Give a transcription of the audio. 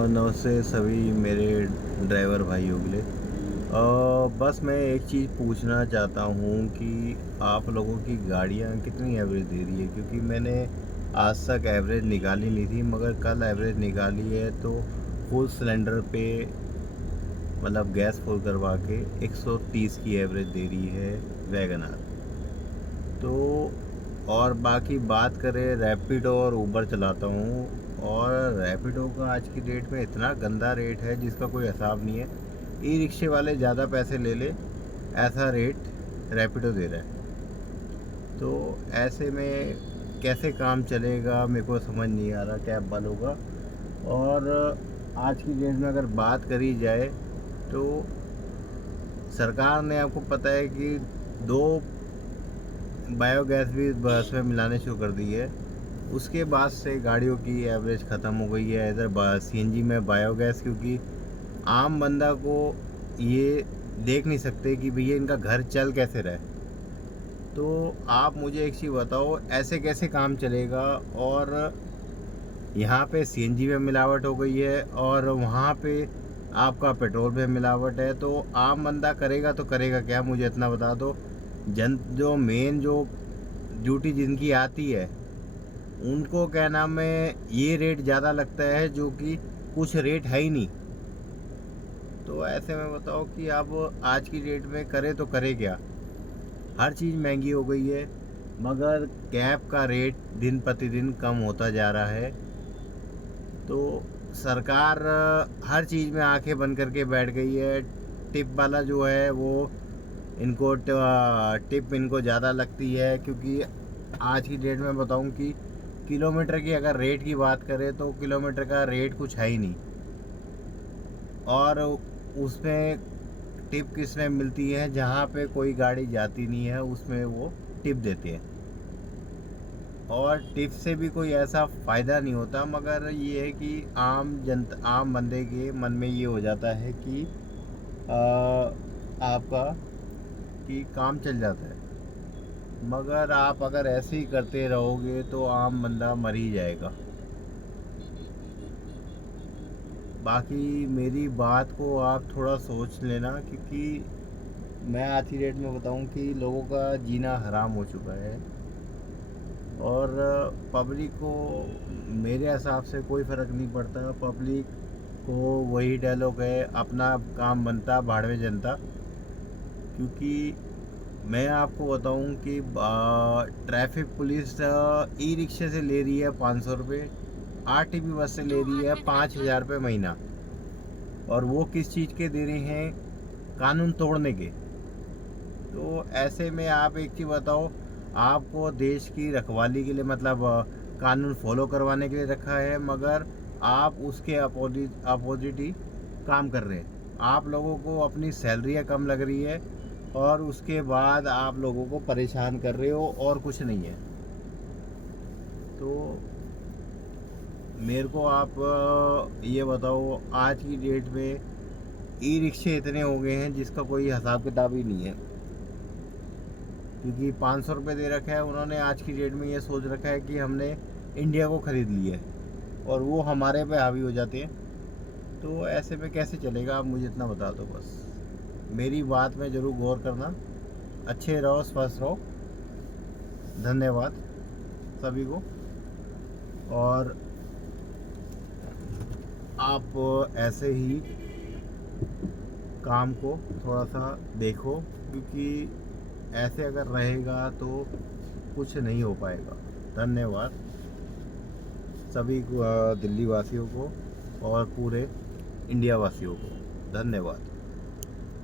नमस्ते सभी मेरे ड्राइवर भाइयों के लिए। बस मैं एक चीज़ पूछना चाहता हूँ कि आप लोगों की गाड़ियाँ कितनी एवरेज दे रही है, क्योंकि मैंने आज तक एवरेज निकाली नहीं थी, मगर कल एवरेज निकाली है तो फुल सिलेंडर पे मतलब गैस फुल करवा के 130 की एवरेज दे रही है वैगन आर। तो और बाकी बात करें, रैपिडो और ऊबर चलाता हूँ, और रैपिडो का आज की डेट में इतना गंदा रेट है जिसका कोई हिसाब नहीं है। ई रिक्शे वाले ज़्यादा पैसे ले ले, ऐसा रेट रैपिडो दे रहा है। तो ऐसे में कैसे काम चलेगा मेरे को समझ नहीं आ रहा, क्या बल होगा। और आज की डेट में अगर बात करी जाए तो सरकार ने, आपको पता है कि 2 बायोगैस भी बस में मिलाने शुरू कर दी है। उसके बाद से गाड़ियों की एवरेज ख़त्म हो गई है इधर सीएनजी में बायोगैस, क्योंकि आम बंदा को ये देख नहीं सकते कि भैया इनका घर चल कैसे रहे। तो आप मुझे एक चीज़ बताओ, ऐसे कैसे काम चलेगा। और यहाँ पे सीएनजी में मिलावट हो गई है और वहाँ पे आपका पेट्रोल में मिलावट है, तो आम बंदा करेगा तो करेगा क्या, मुझे इतना बता दो। जो मेन जो ड्यूटी जिनकी आती है उनको क्या नाम है, ये रेट ज़्यादा लगता है जो कि कुछ रेट है ही नहीं। तो ऐसे में बताओ कि अब आज की डेट में करे तो करे क्या। हर चीज़ महंगी हो गई है, मगर कैब का रेट दिन प्रतिदिन कम होता जा रहा है। तो सरकार हर चीज़ में आंखें बंद करके बैठ गई है। टिप वाला जो है वो इनको टिप इनको ज़्यादा लगती है, क्योंकि आज की डेट में बताऊं कि किलोमीटर की अगर रेट की बात करें तो किलोमीटर का रेट कुछ है ही नहीं। और उसमें टिप किस में मिलती है, जहाँ पे कोई गाड़ी जाती नहीं है उसमें वो टिप देते हैं। और टिप से भी कोई ऐसा फ़ायदा नहीं होता, मगर ये है कि आम बंदे के मन में ये हो जाता है कि आपका कि काम चल जाता है। मगर आप अगर ऐसे ही करते रहोगे तो आम बंदा मर ही जाएगा। बाकी मेरी बात को आप थोड़ा सोच लेना, क्योंकि मैं आज की डेट में बताऊं कि लोगों का जीना हराम हो चुका है। और पब्लिक को मेरे हिसाब से कोई फ़र्क नहीं पड़ता। पब्लिक को वही डायलॉग है, अपना काम बनता भाड़वे जनता। क्योंकि मैं आपको बताऊं कि ट्रैफिक पुलिस ई रिक्शे से ले रही है 500 रुपये, आरटीपी बस से ले रही है 5,000 रुपये महीना। और वो किस चीज़ के दे रहे हैं, कानून तोड़ने के। तो ऐसे में आप एक चीज़ बताओ, आपको देश की रखवाली के लिए मतलब कानून फॉलो करवाने के लिए रखा है, मगर आप उसके अपोजिट ही काम कर रहे हैं। आप लोगों को अपनी सैलरियाँ कम लग रही है और उसके बाद आप लोगों को परेशान कर रहे हो, और कुछ नहीं है। तो मेरे को आप ये बताओ, आज की डेट में ई रिक्शे इतने हो गए हैं जिसका कोई हिसाब किताब ही नहीं है। क्योंकि 500 रुपये दे रखा है उन्होंने, आज की डेट में ये सोच रखा है कि हमने इंडिया को ख़रीद लिया है और वो हमारे पे हावी हो जाते हैं। तो ऐसे में कैसे चलेगा, आप मुझे इतना बता दो बस। मेरी बात में ज़रूर गौर करना। अच्छे रहो, स्वस्थ रहो। धन्यवाद सभी को। और आप ऐसे ही काम को थोड़ा सा देखो, क्योंकि ऐसे अगर रहेगा तो कुछ नहीं हो पाएगा। धन्यवाद सभी को, दिल्ली वासियों को और पूरे इंडिया वासियों को। धन्यवाद।